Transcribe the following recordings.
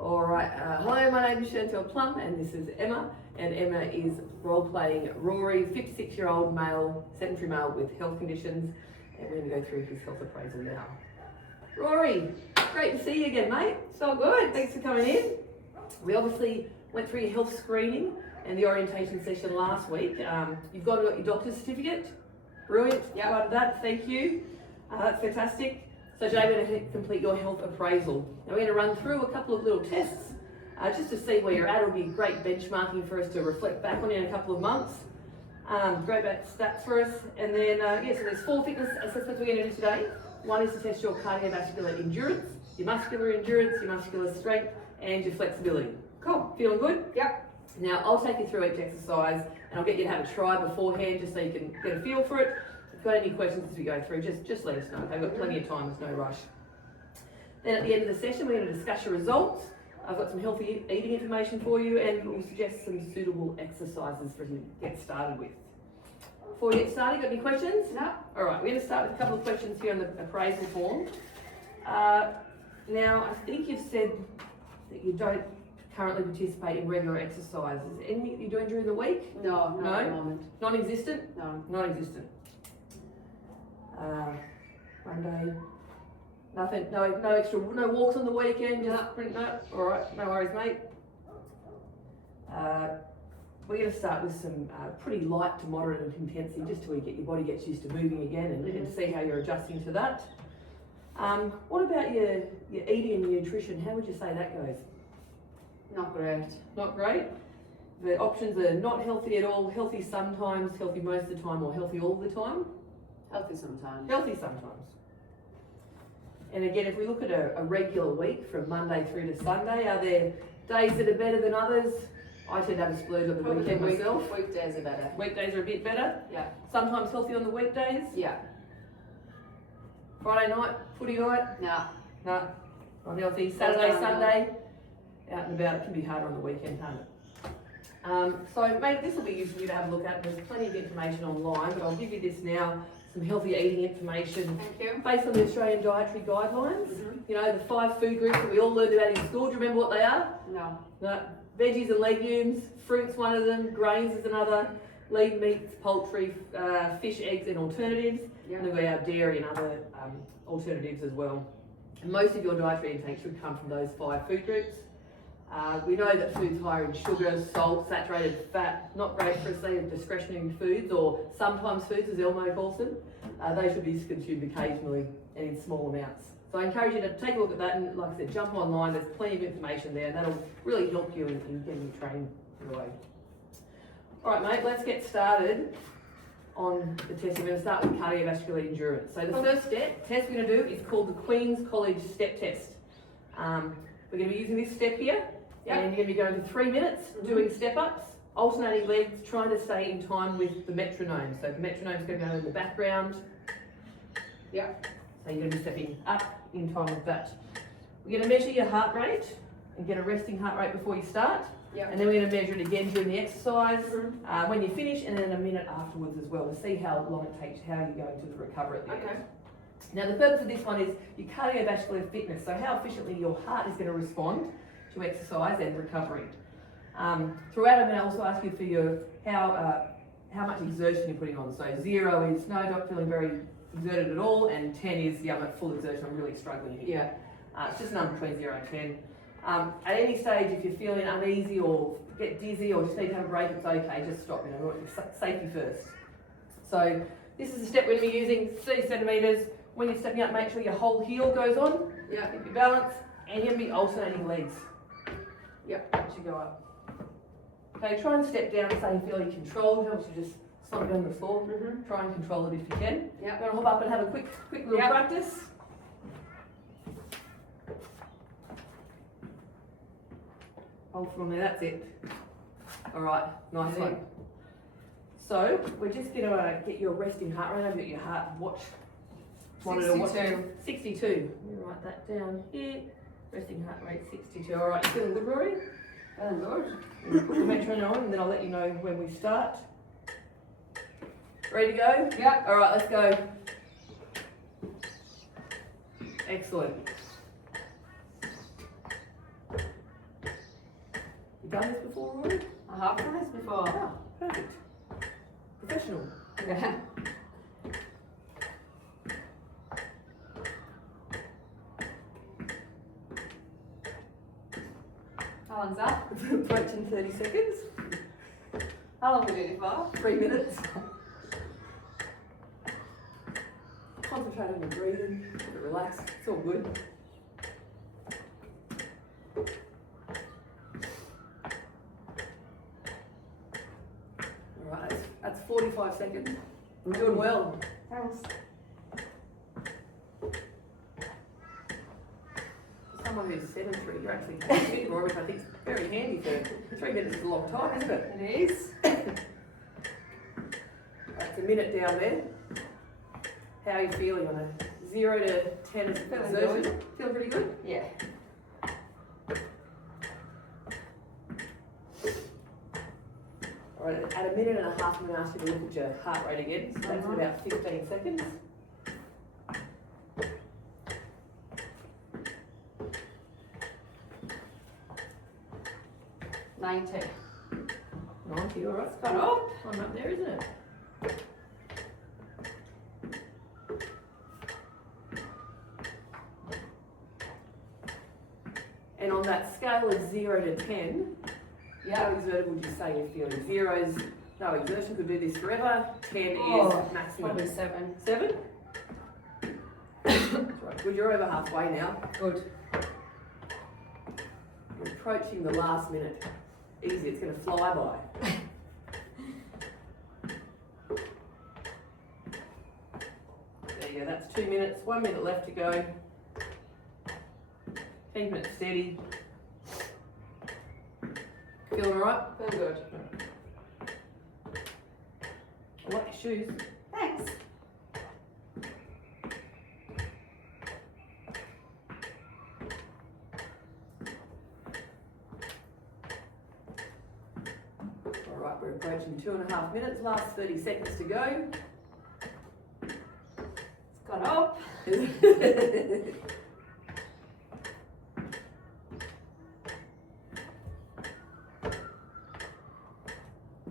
All right, hello, my name is Chantel Plum and this is Emma. And Emma is role-playing Rory, 56-year-old male, sedentary male with health conditions. And we're going to go through his health appraisal now. Rory, great to see you again, mate. So good. Thanks for coming in. We obviously went through your health screening and the orientation session last week. You've got your doctor's certificate. Brilliant. Yep. Provided that. Thank you. That's fantastic. So today we're going to complete your health appraisal. Now we're going to run through a couple of little tests just to see where you're at. It'll be great benchmarking for us to reflect back on in a couple of months. Great stats for us. And then, so there's 4 fitness assessments we're going to do today. One is to test your cardiovascular endurance, your muscular endurance, your muscular strength, and your flexibility. Cool. Feeling good? Yep. Now, I'll take you through each exercise and I'll get you to have a try beforehand just so you can get a feel for it. If you've got any questions as we go through, just let us know. Okay? We've got plenty of time, there's no rush. Then at the end of the session, we're going to discuss your results. I've got some healthy eating information for you and we'll suggest some suitable exercises for you to get started with. Before we get started, got any questions? No. All right, we're going to start with a couple of questions here on the appraisal form. Now, I think you've said that you don't currently participate in regular exercises. Anything you're doing during the week? No, not at the moment. Non-existent? No. Non-existent. Monday. Nothing. No extra. No walks on the weekend. Just no. All right. No worries, mate. We're going to start with some pretty light to moderate intensity, just till your body gets used to moving again and see how you're adjusting to that. What about your eating and nutrition? How would you say that goes? Not great. Not great. The options are not healthy at all, healthy sometimes, healthy most of the time, or healthy all the time. Healthy sometimes. Healthy sometimes. And again, if we look at a regular week from Monday through to Sunday, are there days that are better than others? I tend to have a splurge on the weekend myself. Weekdays are better. Weekdays are a bit better. Yeah. Sometimes healthy on the weekdays. Yeah. Friday night, footy night. No. No, not healthy. Saturday, Sunday, out and about. It can be harder on the weekend, can't it? So maybe this will be useful for you to have a look at. There's plenty of information online, but I'll give you this now. Some healthy eating information Thank you. based on the Australian Dietary Guidelines. You know, the 5 food groups that we all learned about in school. Do you remember what they are? No. No. Veggies and legumes, fruits one of them, grains is another, lean meats, poultry, fish, eggs and alternatives. Yeah. And then we have dairy and other alternatives as well. And most of your dietary intake should come from those 5 food groups. We know that foods higher in sugar, salt, saturated fat, not great for us, they are discretionary foods, or sometimes foods, as Elmo calls them. They should be consumed occasionally and in small amounts. So I encourage you to take a look at that and, like I said, jump online. There's plenty of information there and that'll really help you in getting you trained away. All right, mate, let's get started on the test. We're going to start with cardiovascular endurance. So the first test we're going to do is called the Queen's College Step Test. We're going to be using this step here. Yep. And you're going to be going for 3 minutes doing step-ups, alternating legs, trying to stay in time with the metronome. So the metronome's going to go in the background. Yep. So you're going to be stepping up in time with that. We're going to measure your heart rate and get a resting heart rate before you start. Yep. And then we're going to measure it again during the exercise, when you finish, and then a minute afterwards as well to see how long it takes, how you're going to recover at the end. Now the purpose of this one is your cardiovascular fitness, so how efficiently your heart is going to respond to exercise and recovery. Throughout, I'm going to also ask you for your how much exertion you're putting on. So 0 is no, not feeling very exerted at all, and 10 is yeah, I'm at full exertion, I'm really struggling here. Yeah. It's just a number between 0 and 10. At any stage, if you're feeling uneasy or get dizzy or just need to have a break, it's okay, just stop. Safety first. So this is the step we're going to be using, 30 centimetres. When you're stepping up, make sure your whole heel goes on. Yeah. Keep your balance, and you're going to be alternating legs. Yep. As you go up. Okay, try and step down so you feel you're controlled. Helps you just slump down on the floor. Try and control it if you can. Yep. We're going to hop up and have a quick little practice. Hold from there, that's it. All right, nice one. So we're just going to get your resting heart rate. I've got your heart watch. 62. 62. Let me write that down here. Resting heart rate 62. All right, you feeling good, Rory? Feeling good. Put the metronome on, and then I'll let you know when we start. Ready to go? Yep. All right, let's go. Excellent. You done this before, Rory? I have done this before. Ah, perfect. Professional. Yeah. How long's that? Approaching 30 seconds. How long we doing it for? 3 minutes. Concentrate on your breathing, keep it relaxed, it's all good. Alright, that's 45 seconds. You're doing well. Thanks. For someone who's sedentary, you're actually taking fit, Roy, which I think is very handy for 3 minutes is a long time, isn't it? It is. That's a minute down there. How are you feeling on a 0 to 10 as Feeling exertion? good. Feel pretty good? Yeah. Alright, at a minute and a half, I'm going to ask you to look at your heart rate again. So that's Mhm. about 15 seconds. $90. 90, alright. It's Got up. I'm up there, isn't it? And on that scale of 0 to 10, how exerted would you say you're feeling? 0 is no exertion, could do this forever. 10 Oh, is maximum. Probably 7. 7? That's right. Well, you're over halfway now. Good. We're approaching the last minute. Easy, it's going to fly by. There you go, that's 2 minutes. 1 minute left to go. Keep it steady. Feeling alright? Feel good. I like your shoes. Thanks. Alright, we're approaching 2.5 minutes. Last 30 seconds to go. It's got up.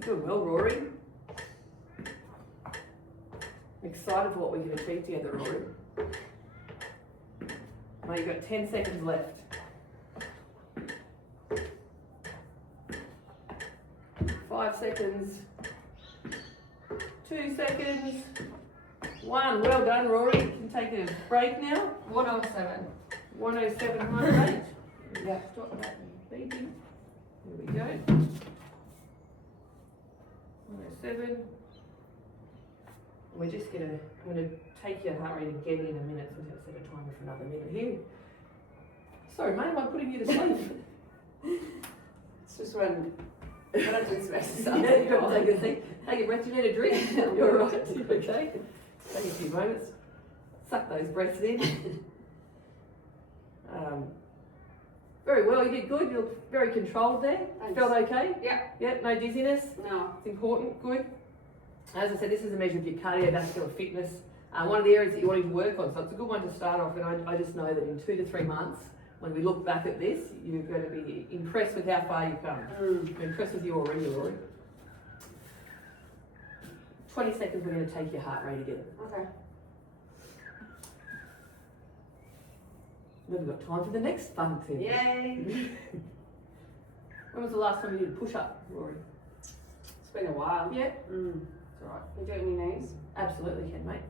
Doing well, Rory. I'm excited for what we can achieve together, Rory. Now you've got 10 seconds left. 5 seconds. 2 seconds. 1. Well done, Rory. You can take a break now. 107. 107 heart rate. Yeah. Stop that beeping. There we go. 107. We're just I'm gonna take your heart rate again in a minute, so we're gonna set a timer for another minute here. Sorry, mate, am I putting you to sleep? It's just when I don't do some exercise. Yeah, you've got to take a seat. Take a breath, you need a drink. You're all right, you're okay. Take a few moments. Suck those breaths in. Very well, you did good. You're very controlled there. Thanks. Felt okay? Yeah. Yep, no dizziness. No. It's important, good. As I said, this is a measure of your cardiovascular fitness. One of the areas that you want to work on, so it's a good one to start off, and I just know that in 2 to 3 months, when we look back at this, you're going to be impressed with how far you've come. I'm impressed with you already, Rory. 20 seconds, we're going to take your heart rate again. Okay. Then we've got time for the next fun thing. Yay. When was the last time you did a push-up, Rory? It's been a while. Yeah? Mm. It's alright. You do it on your knees? Absolutely can, mate.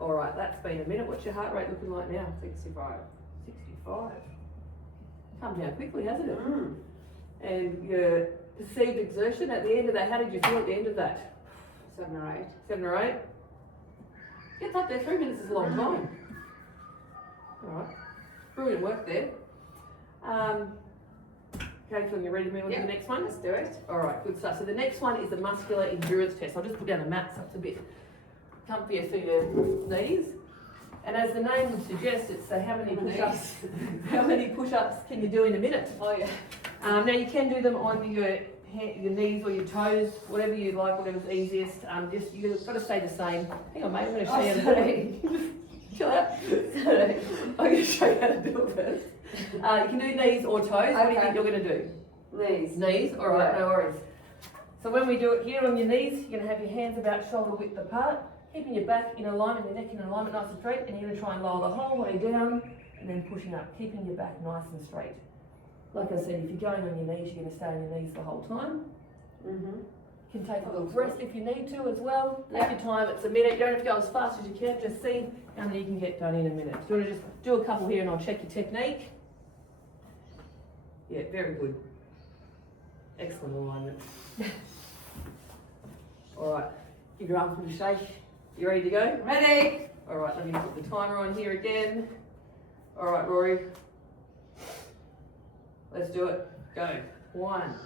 Alright, that's been a minute. What's your heart rate looking like now? 65. 65. Come down quickly, hasn't it? Mm. And your perceived exertion at the end of that, how did you feel at the end of that? 7 or 8. 7 or 8? Get that there, 3 minutes is a long time. Alright, brilliant work there. Okay, Phil, you ready to move on to the next one? Let's do it. Alright, good stuff. So the next one is the muscular endurance test. I'll just put down a mat so it's a bit comfier for your knees. And as the name would suggest, it's how many push-ups, how many push-ups can you do in a minute? Oh yeah. Now you can do them on your knees or your toes, whatever you like, whatever's easiest. You've got to stay the same. Hang on, mate, I'm going to show you how to do it. chill out. So, I'm going to show you how to do it first. You can do knees or toes. What do you think you're going to do? Knees. Knees? Alright, Yeah. no worries. So when we do it here on your knees, you're going to have your hands about shoulder width apart, keeping your back in alignment, your neck in alignment nice and straight, and you're going to try and lower the whole way down, and then pushing up, keeping your back nice and straight. Like I said, if you're going on your knees, you're going to stay on your knees the whole time. Mm-hmm. You can take a little rest if you need to as well. Take your time, it's a minute. You don't have to go as fast as you can, just see how many you can get done in a minute. Do you want to just do a couple here and I'll check your technique? Yeah, very good. Excellent alignment. Alright, give your arms a shake. You ready to go? Ready? Alright, let me put the timer on here again. Alright, Rory. Let's do it. Go. 1,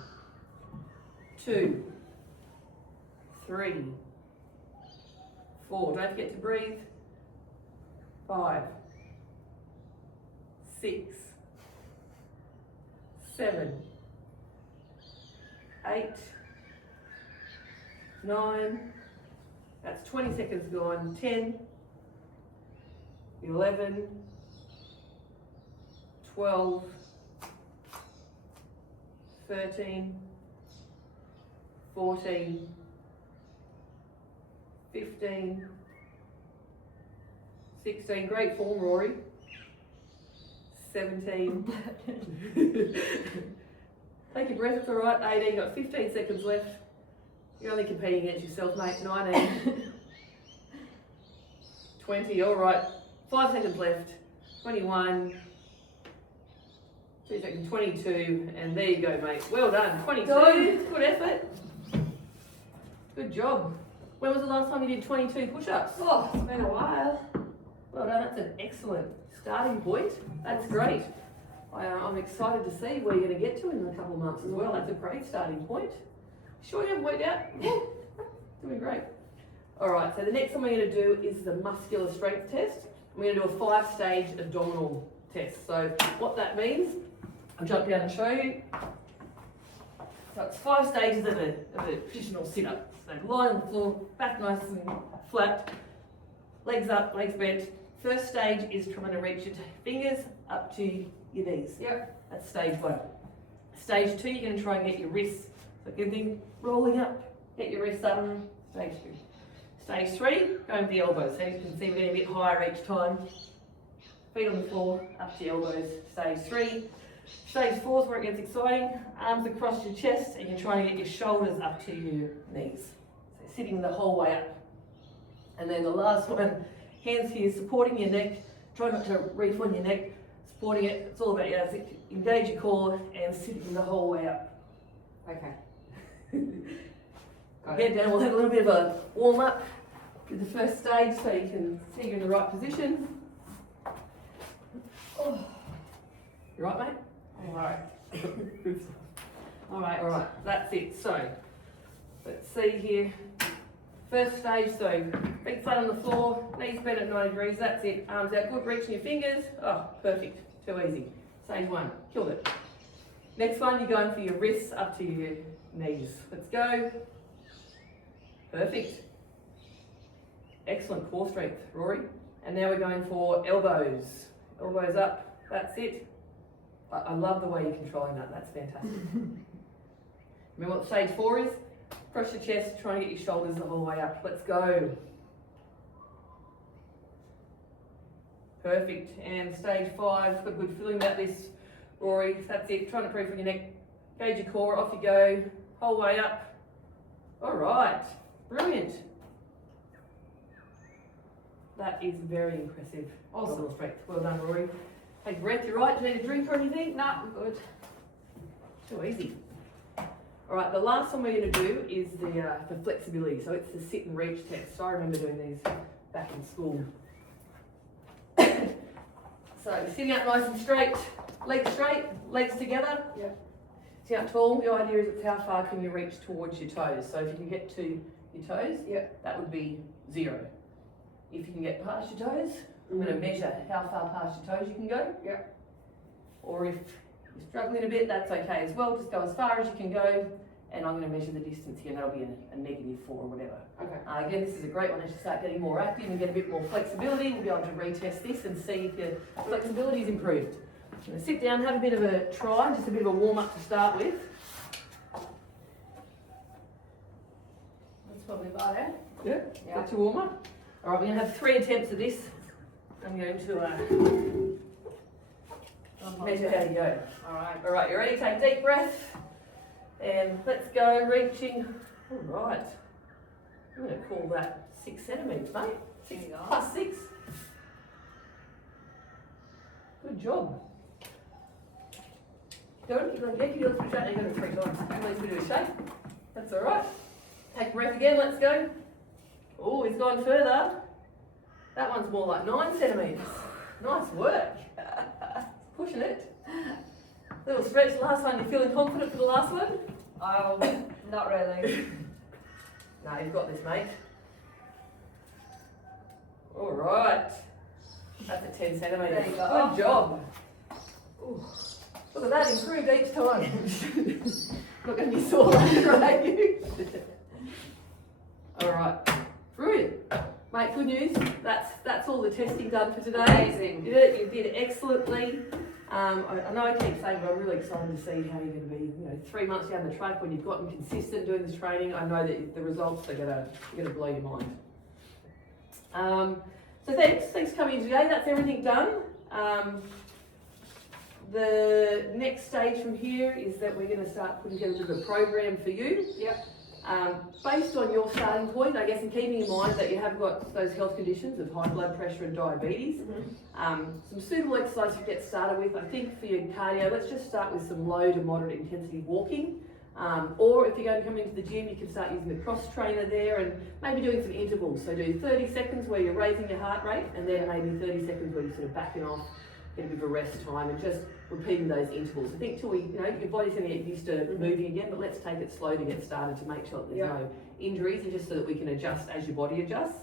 2, 3, 4. Don't forget to breathe. 5, 6, 7, 8, 9. That's 20 seconds gone. 10, 11, 12, 13, 14, 15, 16, great form, Rory. 17. Take your breath, it's alright. 18, got 15 seconds left. You're only competing against yourself, mate. 19. 20, alright. 5 seconds left. 21. 2 seconds, 22, and there you go, mate. Well done. 22. Good effort. Good job. When was the last time you did 22 push-ups? Oh, it's been a while. Well done. That's an excellent starting point. That's great. I'm excited to see where you're going to get to in a couple of months as well. That's a great starting point. Sure you haven't worked out? Doing great. All right, so the next one we're going to do is the muscular strength test. We're going to do a 5-stage abdominal test. So what that means, I'll jump down and show you. So it's 5 stages of a traditional sit-up. So lie on the floor, back nice and flat, legs up, legs bent. First stage is trying to reach your fingers up to your knees. Yep. That's stage 1. Stage 2, you're going to try and get your wrists, so everything rolling up, get your wrists up. Stage 2. Stage 3, going with the elbows. So you can see we're getting a bit higher each time. Feet on the floor, up to your elbows. Stage 3. Stage 4 is where it gets exciting. Arms across your chest, and you're trying to get your shoulders up to your knees. So sitting the whole way up. And then the last one, hands here supporting your neck. Try not to reach on your neck, supporting it. It's all about engage your core and sitting the whole way up. Okay. Head down, we'll have a little bit of a warm up with the first stage so you can see you're in the right position. Oh. You right, mate? Alright. Alright, that's it. So, let's see here. First stage, so feet flat on the floor, knees bent at 90 degrees, that's it. Arms out, good, reaching your fingers. Oh, perfect. Too easy. Stage 1, killed it. Next one, you're going for your wrists up to your knees. Let's go. Perfect. Excellent core strength, Rory. And now we're going for elbows. Elbows up, that's it. I love the way you're controlling that, that's fantastic. Remember what stage 4 is? Across your chest, trying to get your shoulders the whole way up. Let's go. Perfect. And stage 5, got a good feeling about this, Rory. That's it, trying to breathe from your neck. Gauge your core, off you go. Whole way up. All right, brilliant. That is very impressive. Awesome strength. Well done, Rory. Take a breath, you're right. Do you need a drink or anything? Nah, I'm good. Too easy. All right, the last one we're going to do is the flexibility. So it's the sit and reach test. So I remember doing these back in school. So sitting up nice and straight, legs together. Yeah. Sit up tall. The idea is it's how far can you reach towards your toes. So if you can get to your toes, that would be 0. If you can get past your toes, I'm going to measure how far past your toes you can go. Yeah. Or if you're struggling a bit, that's okay as well. Just go as far as you can go and I'm going to measure the distance here, and that'll be a -4 or whatever. Okay. Again, this is a great one as you start getting more active and get a bit more flexibility. We'll be able to retest this and see if your flexibility is improved. I'm going to sit down, have a bit of a try, just a bit of a warm-up to start with. That's probably about it. Yeah, got your warm-up. All right, we're going to have 3 attempts of this. I'm going to measure how you go. All right, you ready? Take a deep breath. And let's go, reaching. All right. I'm going to call that 6 centimetres, mate. 6 plus 6. Good job. Don't keep on getting yours for shape. You've got it 3 times. At least we do a shape. That's all right. Take a breath again. Let's go. Oh, he's gone further. That one's more like 9 centimetres. Nice work. Pushing it. Little stretch last one. You feeling confident for the last one? Oh, not really. No, you've got this, mate. All right. That's a 10 centimetres. There you go. Good job. Ooh. Look at that, improved each time. Not going to be sore later, are you? All right. Brilliant. Mate, good news. That's all the testing done for today. Amazing. You did it. You did excellently. I know I keep saying, but I'm really excited to see how you're going to be. 3 months down the track when you've gotten consistent doing this training. I know that the results are going to blow your mind. So thanks for coming in today. That's everything done. The next stage from here is that we're going to start putting together a program for you. Yep. Based on your starting point, I guess, and keeping in mind that you have got those health conditions of high blood pressure and diabetes, some suitable exercise to get started with. I think for your cardio, let's just start with some low to moderate intensity walking. Or if you're going to come into the gym, you can start using the cross trainer there and maybe doing some intervals. So do 30 seconds where you're raising your heart rate, and then maybe 30 seconds where you're sort of backing off, get a bit of a rest time, and just repeating those intervals. I think till your body's going to get used to moving again, but let's take it slow to get started to make sure that there's no injuries, and just so that we can adjust as your body adjusts.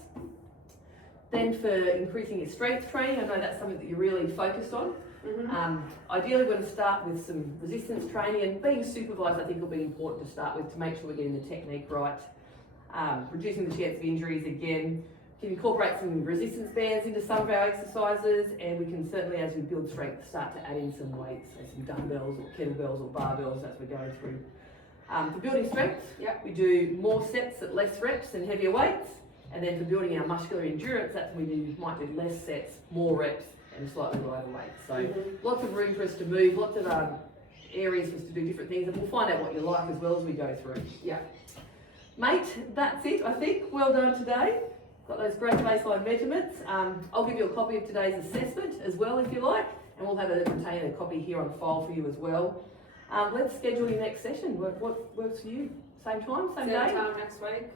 Then for increasing your strength training, I know that's something that you're really focused on. Ideally, we're going to start with some resistance training, and being supervised I think will be important to start with to make sure we're getting the technique right, reducing the chance of injuries again. Can incorporate some resistance bands into some of our exercises, and we can certainly, as we build strength, start to add in some weights, so some dumbbells or kettlebells or barbells as we're going through. For building strength, we do more sets at less reps and heavier weights, and then for building our muscular endurance, that's when we might do less sets, more reps, and slightly lighter weights. So lots of room for us to move, lots of areas for us to do different things, and we'll find out what you like as well as we go through. Yeah. Mate, that's it, I think. Well done today. Got those great baseline measurements. I'll give you a copy of today's assessment as well if you like, and we'll contain a copy here on file for you as well. Let's schedule your next session. What works for you? Same time, same day? Same time next week.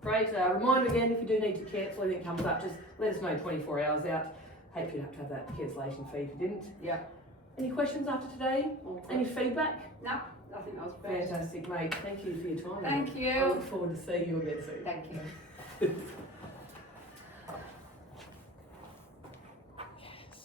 Great. Reminder again, if you do need to cancel, anything comes up, just let us know 24 hours out. Hate you'd have to have that cancellation fee if you didn't. Yeah. Any questions after today? Any feedback? No, nothing else. Best. Fantastic, mate. Thank you for your time. Thank you. I look forward to seeing you again soon. Thank you.